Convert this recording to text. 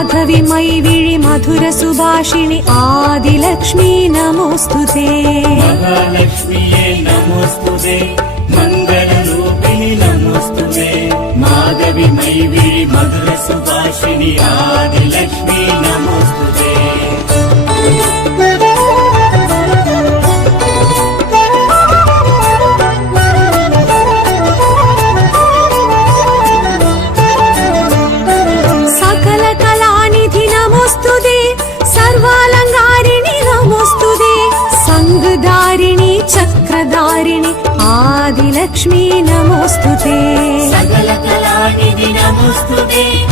माधवी मैविळि मधुर सुभाषिणि आदिलक्ष्मी नमोस्तुते महालक्ष्मीये नमोस्तुते मंगलरूपिणि नमोस्तुते माधवी मैविळि मधुर सुभाषिणि आदिलक्ष्मी नमोस्तुते चक्रधारिणि आदिलक्ष्मी नमोस्तुते सकल कलानिधि नमोस्तुते